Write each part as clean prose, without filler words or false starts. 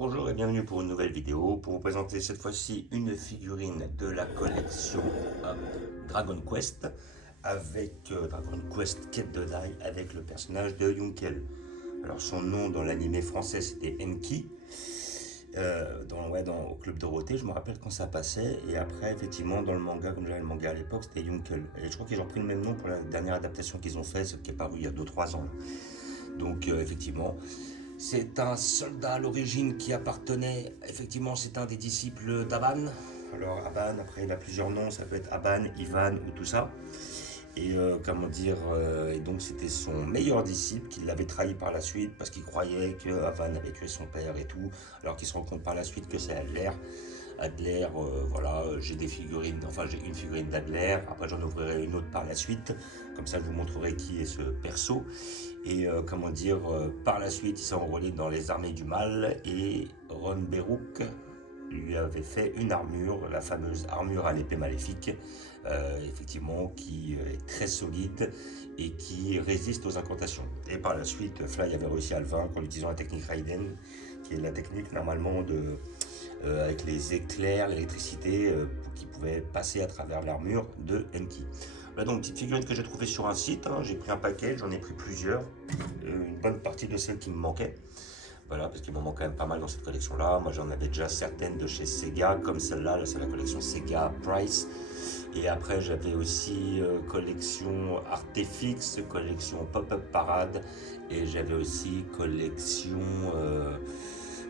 Bonjour et bienvenue pour une nouvelle vidéo pour vous présenter cette fois-ci une figurine de la collection Dragon Quest avec Dragon Quest Quête de Dai avec le personnage de Yunkel. Alors son nom dans l'animé français c'était Enki. Au Club Dorothée, je me rappelle quand ça passait, et après effectivement dans le manga, comme j'avais le manga à l'époque, c'était Yunkel. Et je crois qu'ils ont repris le même nom pour la dernière adaptation qu'ils ont faite, qui est parue il y a 2-3 ans. Donc effectivement, c'est un soldat à l'origine qui appartenait, effectivement c'est un des disciples d'Aban. Alors Aban, après il a plusieurs noms, ça peut être Aban, Ivan ou tout ça. Et et donc c'était son meilleur disciple qui l'avait trahi par la suite parce qu'il croyait que Avan avait tué son père et tout, alors qu'il se rend compte par la suite que c'est Adler. Adler, voilà, j'ai des figurines, enfin j'ai une figurine d'Adler, après j'en ouvrirai une autre par la suite, comme ça je vous montrerai qui est ce perso. Et par la suite il s'est enrôlé dans les armées du mal et Ron Berouk lui avait fait une armure, la fameuse armure à l'épée maléfique, effectivement, qui est très solide et qui résiste aux incantations. Et par la suite, Fly avait réussi à le vaincre en utilisant la technique Raiden, qui est la technique normalement avec les éclairs, l'électricité, qui pouvait passer à travers l'armure de Enki. Voilà donc une petite figurine que j'ai trouvée sur un site, hein. J'ai pris un paquet, j'en ai pris plusieurs, une bonne partie de celles qui me manquaient. Voilà, parce qu'il m'en manque quand même pas mal dans cette collection-là. Moi, j'en avais déjà certaines de chez Sega, comme celle-là, là, c'est la collection Sega Price. Et après, j'avais aussi collection Artefix, collection Pop-Up Parade, et j'avais aussi collection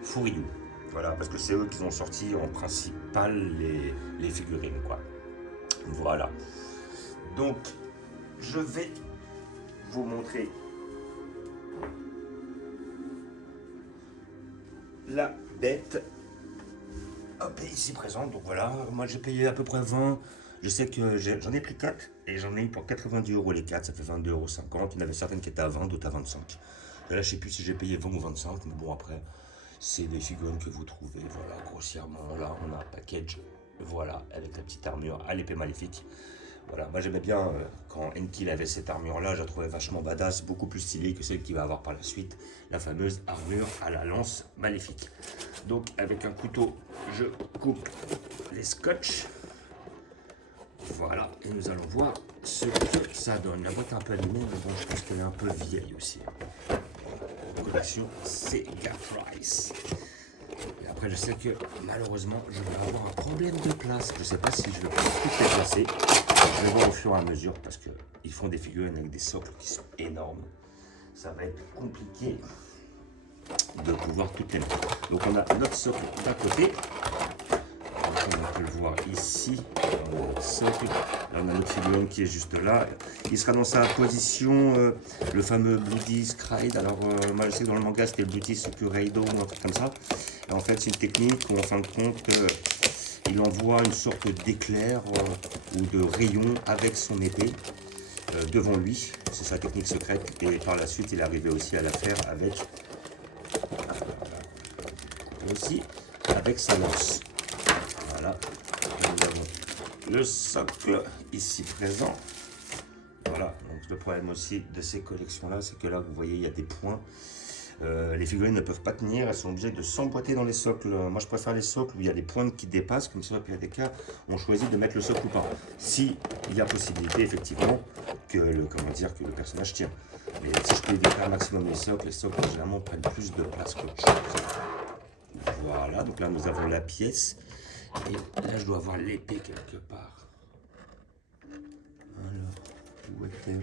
Furiou. Voilà, parce que c'est eux qui ont sorti en principal les figurines, quoi. Voilà. Donc, je vais vous montrer la bête. Hop, ici présente. Donc voilà, moi j'ai payé à peu près 20. Je sais que j'en ai pris 4 et j'en ai eu pour 90 euros les 4, ça fait 22,50 €. Il y en avait certaines qui étaient à 20, d'autres à 25. Et là, je sais plus si j'ai payé 20 ou 25, mais bon, après, c'est des figurines que vous trouvez, voilà, grossièrement. Là, on a un package, voilà, avec la petite armure à l'épée maléfique. Voilà, moi j'aimais bien quand Enki avait cette armure-là, je la trouvais vachement badass, beaucoup plus stylée que celle qu'il va avoir par la suite, la fameuse armure à la lance maléfique. Donc avec un couteau, je coupe les scotch. Voilà, et nous allons voir ce que ça donne. La boîte est un peu abîmée, mais bon, je pense qu'elle est un peu vieille aussi. Collection Sega Price. Et après, je sais que malheureusement, je vais avoir un problème de place. Je ne sais pas si je vais pouvoir tout les placer. Je vais voir au fur et à mesure parce qu'ils font des figurines avec des socles qui sont énormes. Ça va être compliqué de pouvoir toutes les mettre. Donc on a notre socle d'un côté. On peut le voir ici. Notre socle. Là on a notre figurine qui est juste là. Il sera dans sa position, le fameux Bloody Scride. Alors moi je sais que dans le manga c'était le Bloody Sukureido ou un truc comme ça. Et en fait c'est une technique où en fin de compte il envoie une sorte d'éclair ou de rayon avec son épée devant lui. C'est sa technique secrète. Et par la suite, il est arrivé aussi à la faire avec sa lance. Voilà. Et nous avons le socle ici présent. Voilà. Donc le problème aussi de ces collections-là, c'est que là, vous voyez, il y a des points. Les figurines ne peuvent pas tenir, elles sont obligées de s'emboîter dans les socles. Moi je préfère les socles où il y a des pointes qui dépassent, comme ça, puis il y a des cas où on choisit de mettre le socle ou pas. Si il y a possibilité effectivement que le personnage tient. Mais si je peux éviter un maximum les socles généralement prennent plus de place qu'autre chose. Voilà, donc là nous avons la pièce. Et là je dois avoir l'épée quelque part. Alors, où est-elle ?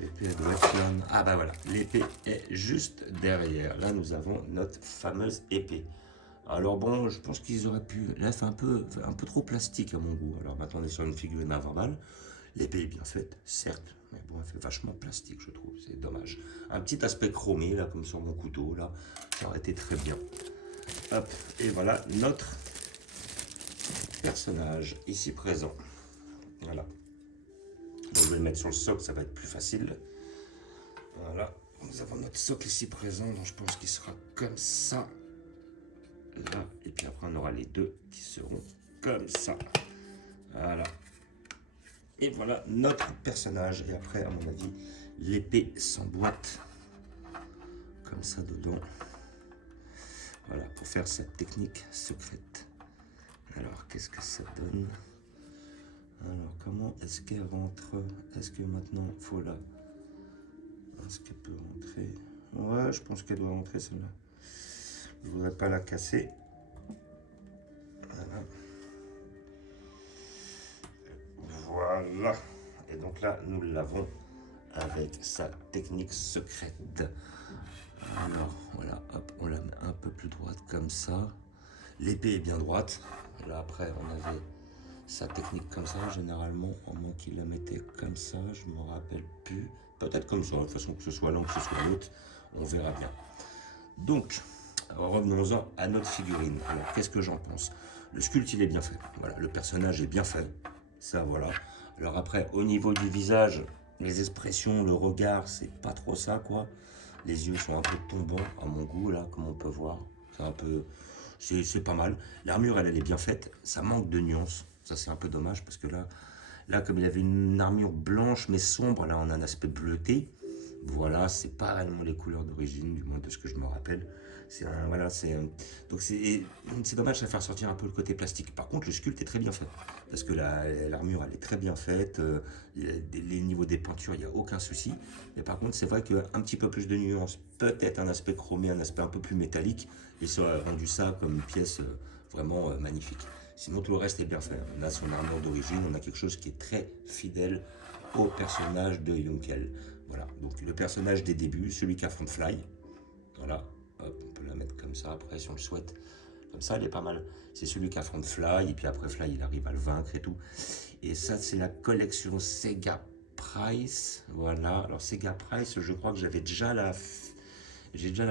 L'épée doit être là. Ah bah voilà, l'épée est juste derrière. Là, nous avons notre fameuse épée. Alors bon, je pense qu'ils auraient pu... Là, c'est un peu trop plastique à mon goût. Alors maintenant, on est sur une figurine à 20 balles. L'épée est bien faite, certes. Mais bon, elle fait vachement plastique, je trouve. C'est dommage. Un petit aspect chromé, là, comme sur mon couteau, là. Ça aurait été très bien. Hop, et voilà notre personnage ici présent. Voilà. Donc, je vais le mettre sur le socle, ça va être plus facile. Voilà, nous avons notre socle ici présent, donc je pense qu'il sera comme ça. Là, et puis après on aura les deux qui seront comme ça. Voilà. Et voilà notre personnage. Et après, à mon avis, l'épée s'emboîte comme ça dedans. Voilà, pour faire cette technique secrète. Alors, qu'est-ce que ça donne? Alors, comment est-ce qu'elle rentre? Est-ce que maintenant, il faut la... Est-ce qu'elle peut rentrer? Ouais, je pense qu'elle doit rentrer celle-là. Je ne voudrais pas la casser. Voilà. Voilà. Et donc là, nous l'avons avec sa technique secrète. Alors, voilà, hop, on la met un peu plus droite comme ça. L'épée est bien droite. Là, après, on avait sa technique comme ça, généralement, au moins qu'il la mettait comme ça, je ne me rappelle plus. Peut-être comme ça, de toute façon, que ce soit l'un, que ce soit l'autre, on verra bien. Donc, revenons-en à notre figurine. Alors, qu'est-ce que j'en pense? Le sculpte, il est bien fait. Voilà, le personnage est bien fait. Ça, voilà. Alors après, au niveau du visage, les expressions, le regard, c'est pas trop ça, quoi. Les yeux sont un peu tombants, à mon goût, là, comme on peut voir. C'est un peu... C'est pas mal. L'armure, elle est bien faite. Ça manque de nuances. Ça, c'est un peu dommage, parce que là, comme il avait une armure blanche, mais sombre, là, on a un aspect bleuté. Voilà, c'est pas réellement les couleurs d'origine, du moins de ce que je me rappelle. Donc c'est dommage de faire sortir un peu le côté plastique. Par contre, le sculpte est très bien fait, parce que l'armure, elle est très bien faite. Les niveaux des peintures, il n'y a aucun souci. Mais par contre, c'est vrai qu'un petit peu plus de nuances, peut-être un aspect chromé, un aspect un peu plus métallique, et ça aurait rendu ça comme une pièce vraiment magnifique. Sinon, tout le reste est bien fait. On a son armure d'origine, on a quelque chose qui est très fidèle au personnage de Yunkel. Voilà, donc le personnage des débuts, celui qui affronte Fly. Voilà, hop, on peut la mettre comme ça après si on le souhaite. Comme ça, elle est pas mal. C'est celui qui affronte Fly, et puis après Fly, il arrive à le vaincre et tout. Et ça, c'est la collection Sega Price. Voilà, alors Sega Price, je crois que j'ai déjà la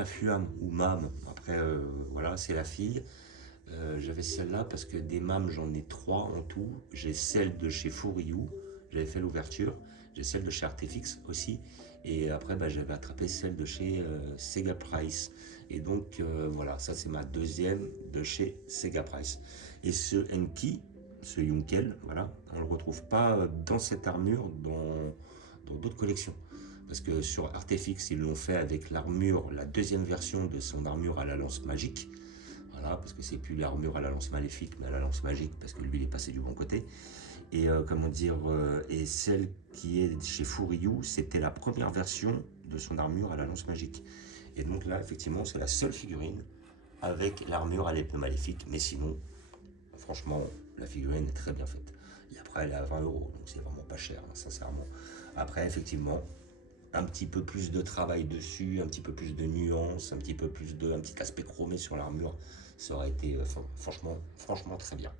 Fuam ou Mam. Après, voilà, c'est la fille. J'avais celle-là parce que des MAM, j'en ai 3 en tout. J'ai celle de chez Furyu, j'avais fait l'ouverture. J'ai celle de chez Artefix aussi. Et après, j'avais attrapé celle de chez Sega Price. Et donc, voilà, ça c'est ma deuxième de chez Sega Price. Et ce Enki, ce Yunkel, voilà, on ne le retrouve pas dans cette armure dans d'autres collections. Parce que sur Artefix, ils l'ont fait avec l'armure, la deuxième version de son armure à la lance magique. Voilà, parce que c'est plus l'armure à la lance maléfique, mais à la lance magique, parce que lui, il est passé du bon côté. Et et celle qui est chez Furyu, c'était la première version de son armure à la lance magique. Et donc là, effectivement, c'est la seule figurine avec l'armure à l'épée maléfique. Mais sinon, franchement, la figurine est très bien faite. Et après, elle est à 20 €, donc c'est vraiment pas cher, hein, sincèrement. Après, effectivement, un petit peu plus de travail dessus, un petit peu plus de nuances, un petit aspect chromé sur l'armure, ça aurait été franchement très bien.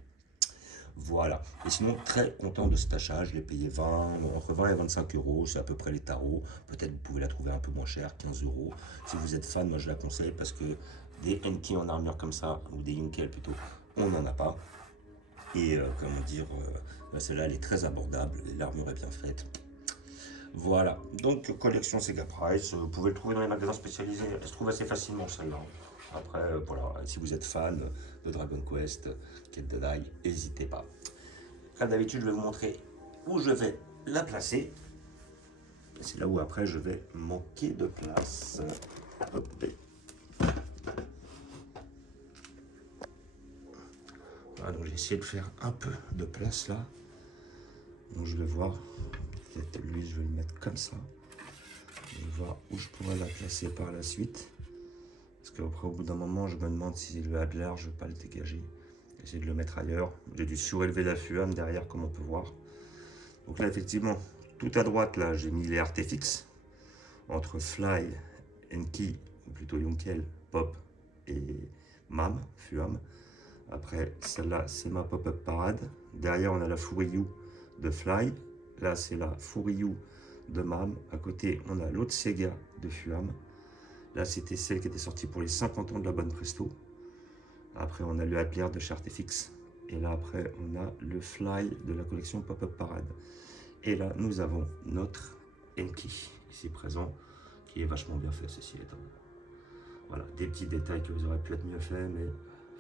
Voilà. Et sinon, très content de cet achat. Je l'ai payé entre 20 et 25 €. C'est à peu près les tarots. Peut-être vous pouvez la trouver un peu moins cher, 15 €. Si vous êtes fan, moi je la conseille parce que des Enki en armure comme ça, ou des Yunkel plutôt, on n'en a pas. Et celle-là, elle est très abordable. L'armure est bien faite. Voilà, donc collection Sega Price, vous pouvez le trouver dans les magasins spécialisés, elle se trouve assez facilement celle-là. Après, voilà, si vous êtes fan de Dragon Quest, Quête de Dai, n'hésitez pas. Comme d'habitude, je vais vous montrer où je vais la placer. C'est là où après je vais manquer de place. Hop. Voilà, donc j'ai essayé de faire un peu de place là. Donc je vais voir. Peut-être lui, je vais le mettre comme ça. Je vais voir où je pourrais la placer par la suite. Parce qu'après, au bout d'un moment, je me demande si le Adler, je ne vais pas le dégager. Essayer de le mettre ailleurs. J'ai dû surélever la Fuam derrière, comme on peut voir. Donc là, effectivement, tout à droite, là, j'ai mis les Artefix. Entre Fly, Enki, ou plutôt Yunkel, Pop et Mam, Fuam. Après, celle-là, c'est ma Pop-Up Parade. Derrière, on a la Furyu de Fly. Là, c'est la Furyu de Mam. À côté, on a l'autre Sega de Fuam. Là, c'était celle qui était sortie pour les 50 ans de la bonne Presto. Après, on a le Adler de chez Artefix. Et là, après, on a le Fly de la collection Pop-Up Parade. Et là, nous avons notre Enki, ici présent, qui est vachement bien fait, ceci étant. Voilà, des petits détails qui auraient pu être mieux faits, mais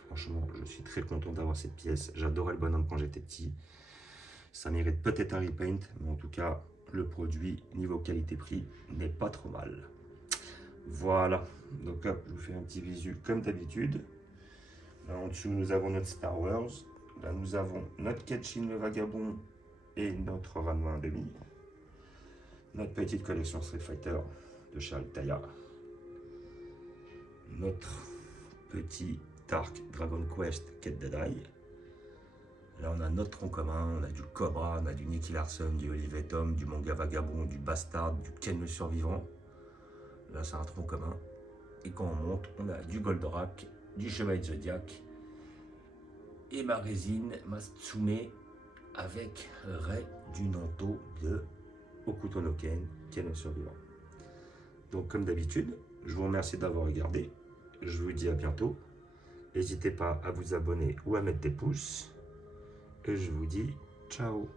franchement, je suis très content d'avoir cette pièce. J'adorais le bonhomme quand j'étais petit. Ça mérite peut-être un repaint, mais en tout cas, le produit, niveau qualité-prix, n'est pas trop mal. Voilà, Donc là, je vous fais un petit visu comme d'habitude. Là en dessous, nous avons notre Star Wars. Là, nous avons notre Ketchin le Vagabond et notre Ranma 1,5. Notre petite collection Street Fighter de chez Altaïa. Notre petit Dark Dragon Quest Quête Dadai. Là, on a notre tronc commun, on a du Cobra, on a du Nicky Larson, du Olivier Tom, du Manga Vagabond, du Bastard, du Ken le Survivant. Là, c'est un tronc commun. Et quand on monte, on a du Goldorak, du Chevalier Zodiac et ma résine, ma Tsume, avec Rei du Nanto de Hokuto no Ken, Ken le Survivant. Donc, comme d'habitude, je vous remercie d'avoir regardé. Je vous dis à bientôt. N'hésitez pas à vous abonner ou à mettre des pouces. Et je vous dis ciao.